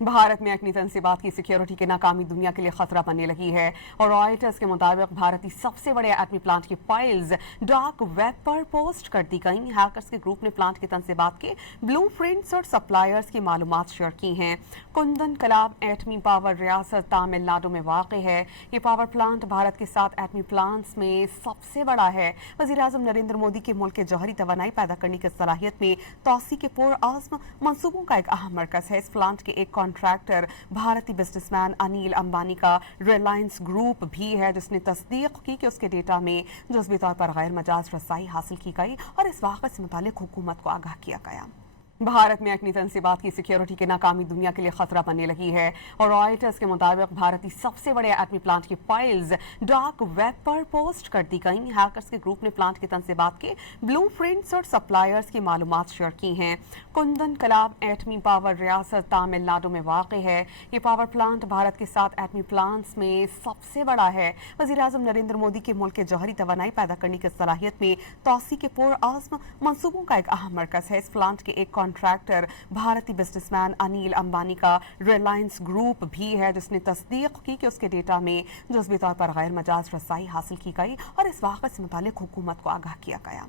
भारत में एटमी तंसीबात की सिक्योरिटी की नाकामी दुनिया के लिए खतरा बनने लगी है और रॉयटर्स के मुताबिक भारतीय सबसे बड़े एटमी प्लांट की फाइल्स डार्क वेब पर पोस्ट कर दी गई। हैकर्स के ग्रुप ने प्लांट की तंसीबात के ब्लूप्रिंट्स और सप्लायर्स की मालूमात शेयर की हैं। कुंदन कलाब एटमी पावर रियासत तमिलनाडु में वाक़ है। ये पावर प्लांट भारत के 7 एटमी प्लांट्स में सबसे बड़ा है। वज़ीर-ए-आज़म नरेंद्र मोदी के मुल्क के जौहरी तवानाई पैदा करने की सलाहियत में तोसी के पुरअज़्म मंसूबों का एक अहम मरकज़ है। इस प्लांट के एक कॉन्ट्रैक्टर भारतीय बिजनेसमैन अनिल अंबानी का रिलायंस ग्रुप भी है, जिसने तस्दीक की कि उसके डेटा में जुज़वी तौर पर गैर मजाज रसाई हासिल की गई और इस वाक़े से मुतालिक हुकूमत को आगाह किया गया। भारत में एटमी तंसीबात की सिक्योरिटी की नाकामी दुनिया के लिए खतरा बनने लगी है और रॉयटर्स के मुताबिक भारतीय सबसे बड़े एटमी प्लांट की फाइल्स डार्क वेब पर पोस्ट कर दी गई। हैकर्स के ग्रुप ने प्लांट की तंसीबात के ब्लूप्रिंट्स और सप्लायर्स की मालूमात शेयर की हैं। कुंदन कलाब एटमी पावर रियासत तमिलनाडु में वाक़ है। ये पावर प्लांट भारत के 7 एटमी प्लांट्स में सबसे बड़ा है। वज़ीर-ए-आज़म नरेंद्र मोदी के मुल्क के जौहरी तवानाई पैदा करने की सलाहियत में तोसी के पुरअज़्म मंसूबों का एक अहम मरकज़ है। इस प्लांट के एक कॉन्ट्रैक्टर भारतीय बिजनेसमैन अनिल अंबानी का रिलायंस ग्रुप भी है, जिसने तस्दीक की कि उसके डेटा में जुज़वी तौर पर गैर मजाज रसाई हासिल की गई और इस वाक़े से मुतालिक हुकूमत को आगाह किया गया।